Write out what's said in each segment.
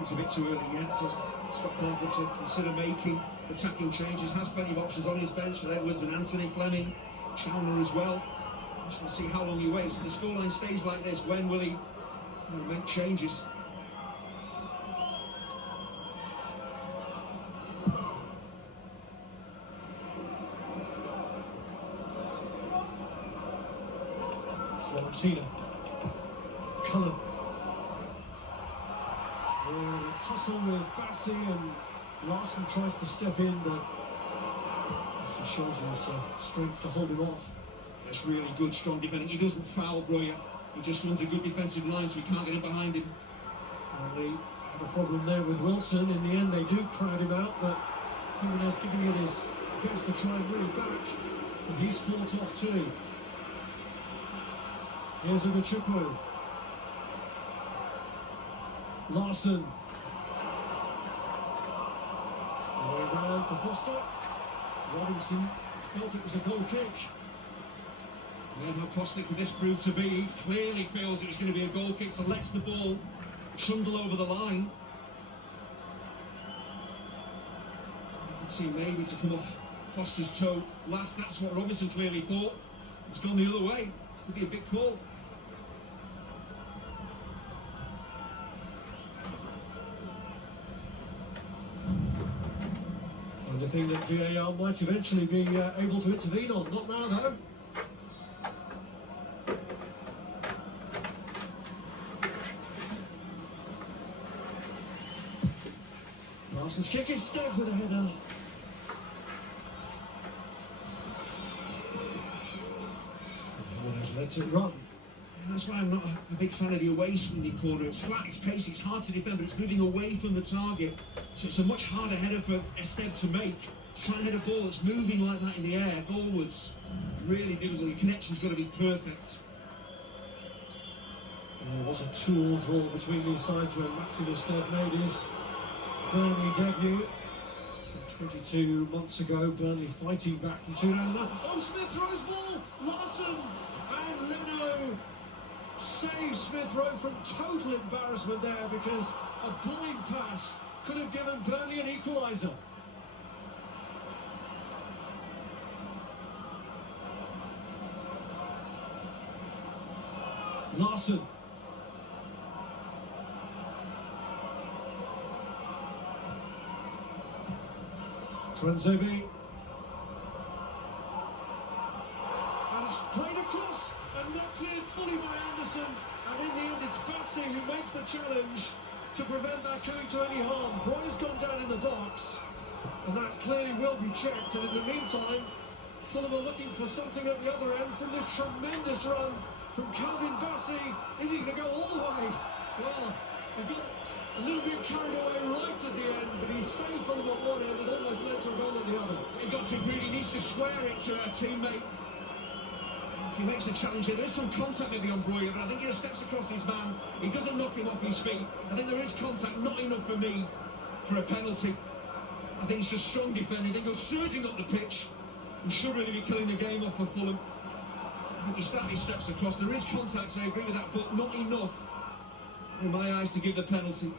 think it's a bit too early yet, but Scott Parker to consider making attacking changes. Has plenty of options on his bench with Edwards and Anthony Fleming, Chalmers as well. Just to see how long he waits. If the scoreline stays like this, when will he make changes? Fiorentina. Cullen. Tussle with Bassi, and Larson tries to step in, but he shows his strength to hold him off. That's really good, strong defending. He doesn't foul Breuer. He just runs a good defensive line, so we can't get in behind him. They had a problem there with Wilson. In the end, they do crowd him out, but Jimenez giving it his best to try and win it back. And he's fought off too. Here's Ugochukwu. Larson. Way round for Foster. Robinson felt it was a goal kick. Yeah, how costly could this prove to be? He clearly feels it was going to be a goal kick, so lets the ball trundle over the line. You can see maybe to come off Foster's toe last. That's what Robinson clearly thought. It's gone the other way. Could be a big call. And I think that VAR might eventually be able to intervene on. Not now, though. Larson's kick is stuck with a header. Jimenez lets it run. That's why I'm not a big fan of the away swinging corner. It's flat, it's pacey, it's hard to defend, but it's moving away from the target. So it's a much harder header for Esteve to make. To try and hit a ball that's moving like that in the air, goalwards. Really difficult. Your connection's got to be perfect. There was a 2-2 draw between these sides when Maxime Esteve made his Burnley debut. So 22 months ago, Burnley fighting back from 2-0. Oh, Smith Rowe's ball! Larson! And Leno saves Smith Rowe from total embarrassment there, because a blind pass could have given Burnley an equaliser. Larson. Transevi. And it's played across and not cleared fully by Anderson. And in the end, it's Bassi who makes the challenge to prevent that coming to any harm. Breuer's gone down in the box, and that clearly will be checked. And in the meantime, Fulham are looking for something at the other end from this tremendous run from Calvin Bassi. Is he going to go all the way? Well, they got a little bit carried away right at the end, but he saved Fulham at one end and almost led to a goal at the other. He got too greedy, he needs to square it to our teammate. He makes a challenge here. There is some contact maybe on Breuer, but I think he steps across his man. He doesn't knock him off his feet. I think there is contact, not enough for me for a penalty. I think it's just strong defending. They go surging up the pitch and should really be killing the game off for Fulham. I think he steps across. There is contact, so I agree with that, but not enough in my eyes to give the penalty.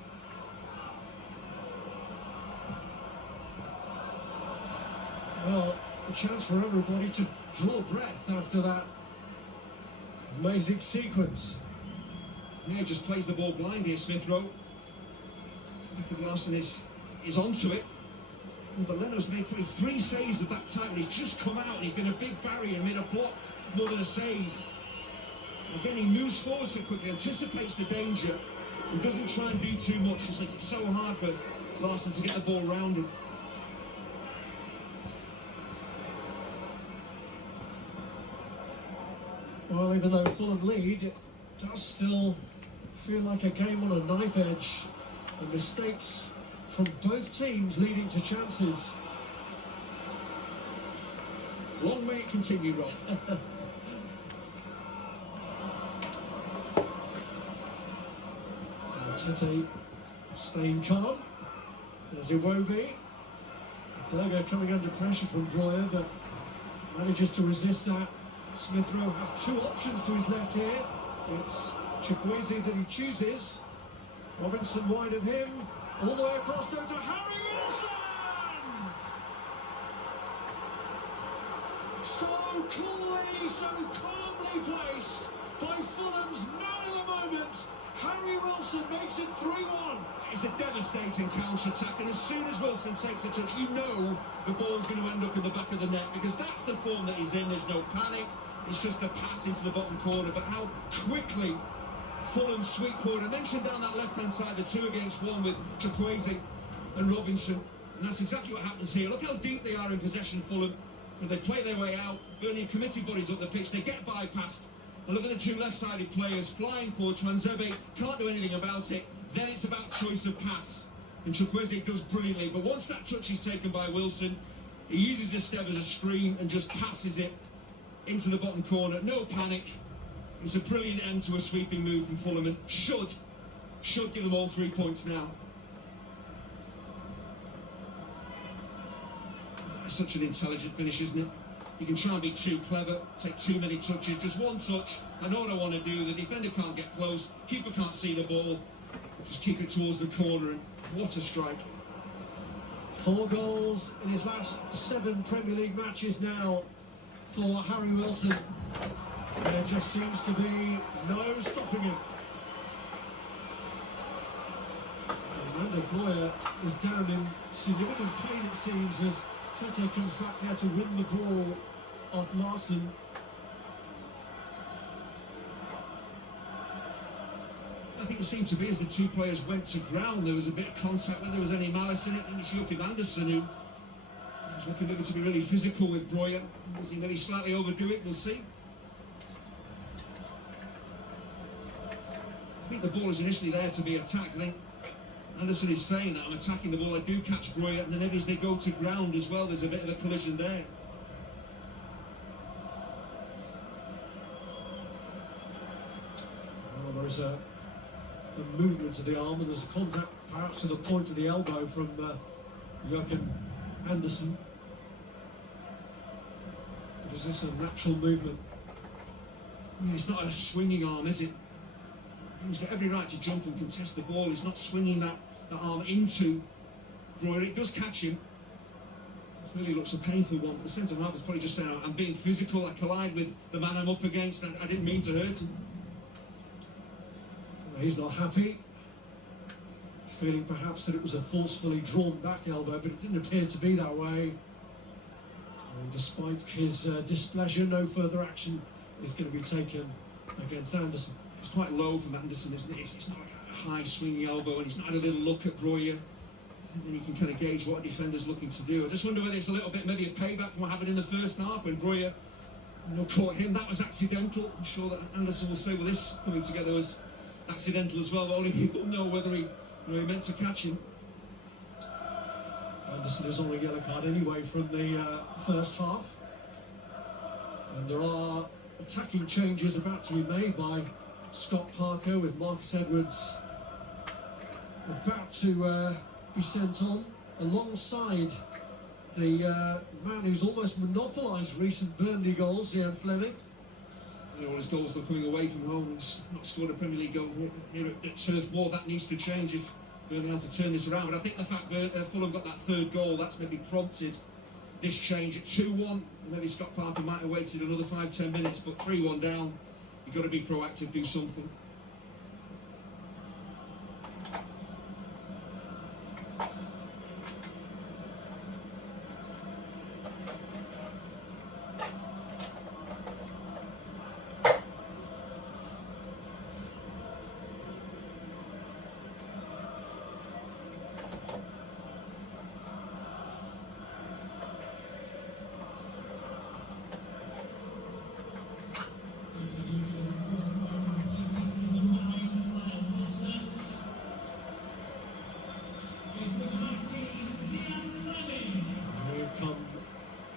Well, a chance for everybody to draw breath after that amazing sequence. Yeah, just plays the ball blind here, Smith Rowe. Back of Larson is onto it. But Leno's made probably 3 saves of that type, and he's just come out and he's been a big barrier and made a block more than a save. Again, he moves forward so quickly, anticipates the danger, and doesn't try and do too much. Just makes it so hard for Larson to get the ball round him. Well, even though Fulham lead, it does still feel like a game on a knife edge. And mistakes from both teams leading to chances. Long may it continue, Rob. Tete staying calm. There's Iwobi. Berger coming under pressure from Breuer, but manages to resist that. Smith Rowe has 2 options to his left here. It's Chukwueze that he chooses. Robinson wide of him, all the way across down to Harry Wilson! So coolly, so calmly placed by Fulham's man of the moment. Harry Wilson makes it 3-1. It's a devastating counter-attack, and as soon as Wilson takes a touch, you know the ball's going to end up in the back of the net, because that's the form that he's in. There's no panic, it's just a pass into the bottom corner. But how quickly Fulham sweep forward. I mentioned down that left-hand side, the 2 against 1 with Chukwueze and Robinson, and that's exactly what happens here. Look how deep they are in possession, Fulham. When they play their way out, Burnley committee bodies up the pitch, they get bypassed. And look at the 2 left-sided players flying forward. Twanzebe can't do anything about it. Then it's about choice of pass, and Chukwueze does brilliantly. But once that touch is taken by Wilson, he uses his step as a screen and just passes it into the bottom corner. No panic. It's a brilliant end to a sweeping move from Fulham, and should give them all 3 points now. That's such an intelligent finish, isn't it? You can try and be too clever, take too many touches, just one touch. I know what I want to do. The defender can't get close, keeper can't see the ball. Just keep it towards the corner, and what a strike. 4 goals in his last 7 Premier League matches now for Harry Wilson. There just seems to be no stopping him. Amanda Boyer is down in significant pain, it seems, as Tetra comes back there to win the ball off Larson. I think it seemed to be, as the 2 players went to ground, there was a bit of contact. Whether there was any malice in it, I think it's Joachim Andersen who was looking maybe to be really physical with Breuer. Was he maybe slightly overdo it? We'll see. I think the ball was initially there to be attacked. I think Andersen is saying that I'm attacking the ball, I do catch Breuer, and then maybe as they go to ground as well, there's a bit of a collision there. Well, there's a movement of the arm, and there's a contact perhaps to the point of the elbow from Joachim Andersen. But is this a natural movement? Yeah, it's not a swinging arm, is it? He's got every right to jump and contest the ball. He's not swinging that arm into Breuer. It does catch him. It really looks a painful one. But the centre half is probably just saying, I'm being physical, I collide with the man I'm up against, I didn't mean to hurt him. Well, he's not happy. Feeling perhaps that it was a forcefully drawn back elbow, but it didn't appear to be that way. And despite his displeasure, no further action is going to be taken against Andersen. It's quite low from Andersen, isn't it? It's not like a high swinging elbow, and he's not had a little look at Breuer. And then you can kind of gauge what a defender's looking to do. I just wonder whether it's a little bit maybe a payback from what happened in the first half when Breuer caught him. That was accidental. I'm sure that Andersen will say, well, this coming together was accidental as well, but only he will know whether he meant to catch him. Andersen is on a yellow card anyway from the first half. And there are attacking changes about to be made by Scott Parker, with Marcus Edwards about to be sent on alongside the man who's almost monopolised recent Burnley goals, Ian Fleming. All his goals are coming away from home. He's not scored a Premier League goal here at Turf Moor. That needs to change if we're going to turn this around. But I think the fact that Fulham got that 3rd goal, that's maybe prompted this change at 2-1. Maybe Scott Parker might have waited another 5-10 minutes, but 3-1 down. You've got to be proactive, do something.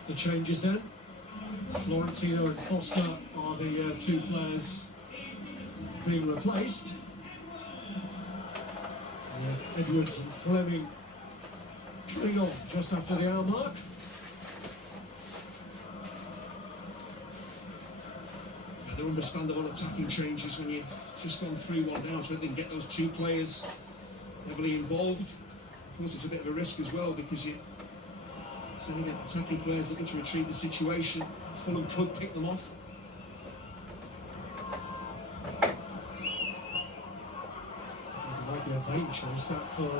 The changes then. Florentino and Foster are the 2 players being replaced. Edwards and Fleming coming on just after the hour mark. They're understandable attacking changes when you've just gone 3-1 down, so they can get those 2 players heavily involved. Of course, it's a bit of a risk as well because you're sending out attacking players looking to retrieve the situation. Fulham could pick them off. It might be a bait choice that for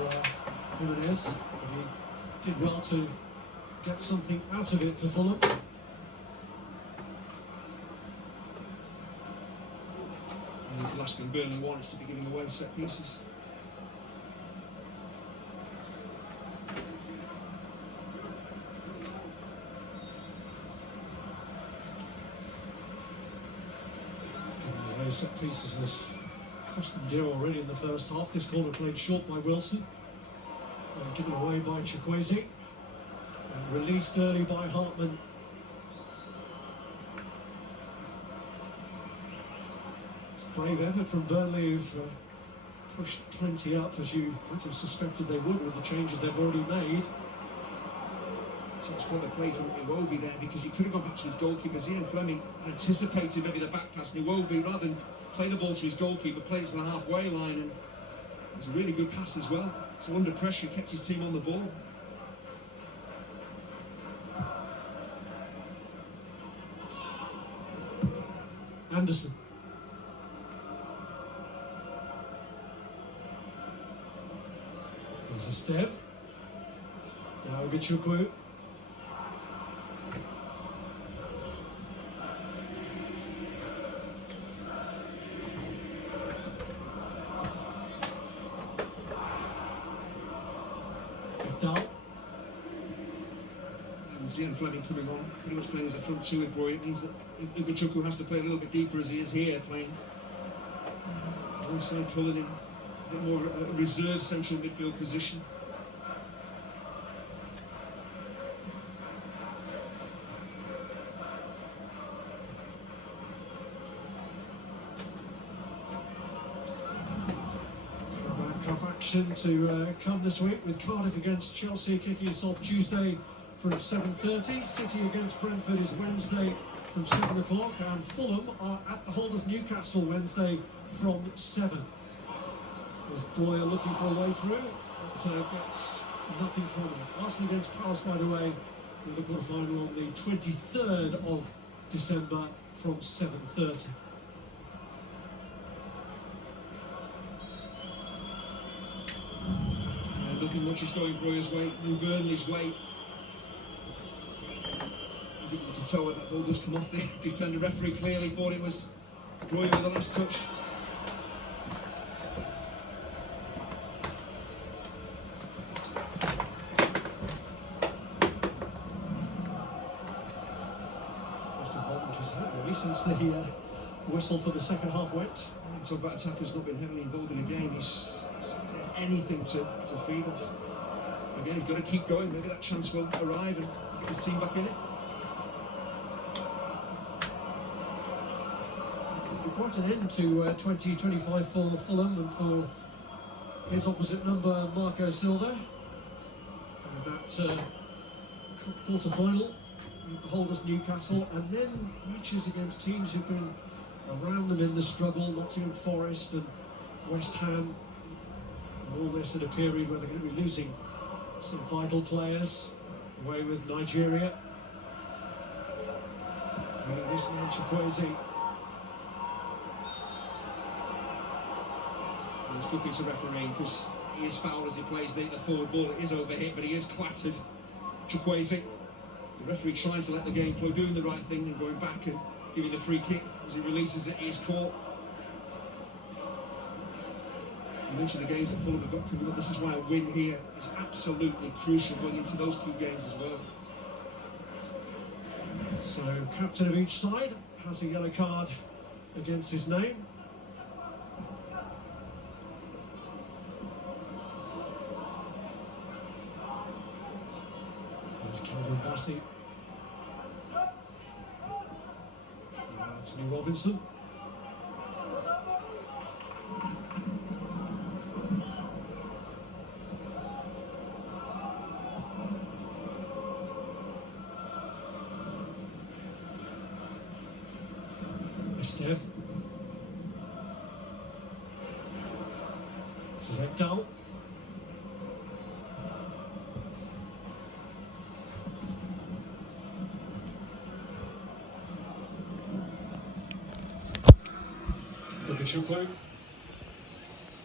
Jimenez, but he did well to get something out of it for Fulham. And he's the last thing Burnley want is to be giving away set pieces. Giving away set pieces has cost them dear already in the first half. This corner played short by Wilson, given away by Chukwueze, and released early by Hartman. Brave effort from Burnley, who've pushed plenty up, as you would have suspected they would with the changes they've already made. So it's what the play from Iwobi there because he could have gone back to his goalkeeper. Ian Fleming anticipated maybe the back pass. Iwobi, rather than play the ball to his goalkeeper, played it to the halfway line, and it was a really good pass as well. So under pressure, kept his team on the ball. Anderson. There's a step. Now Chukwu. Dal. And Ian Fleming coming on, pretty much playing as a front two with Roy. It means that Chukwu has to play a little bit deeper as he is here, playing alongside Cullen in a bit more of a reserve central midfield position. Action to come this week with Cardiff against Chelsea kicking us off Tuesday from 7:30. City against Brentford is Wednesday from 7 o'clock, and Fulham are at the Holders Newcastle Wednesday from 7. There's Breuer looking for a way through, but gets nothing from it. Arsenal against Palace, by the way, in the quarter-final on the 23rd of December from 7:30. Nothing much is going Breuer's way, no Burnley's way. He didn't want to tell where that ball does come off the defender. Referee clearly thought it was Breuer with the last touch. Most involvement he's had really since the whistle for the second half went. Talk about attackers not been heavily involved in the game. He's anything to feed off. Again, he's got to keep going. Maybe that chance will arrive and get his team back in it. It'll be quite an end to 2025 for Fulham and for his opposite number, Marco Silva. That quarter-final, Holders Newcastle, and then matches against teams who've been around them in the struggle, Nottingham Forest and West Ham. All this in a period where they're going to be losing some vital players, away with Nigeria. This man, Chukwueze. It's good piece of refereeing because he is fouled as he plays the forward ball. It is overhit, but he is clattered. Chukwueze. The referee tries to let the game flow, doing the right thing and going back and giving the free kick as he releases it. He is caught. You mentioned the games that Fulham have got coming up. This is why a win here is absolutely crucial going into those key games as well. So, captain of each side has a yellow card against his name. There's Calvin Bassey. Anthony Robinson. Steph. This is Ekdal. Mitchell Clue.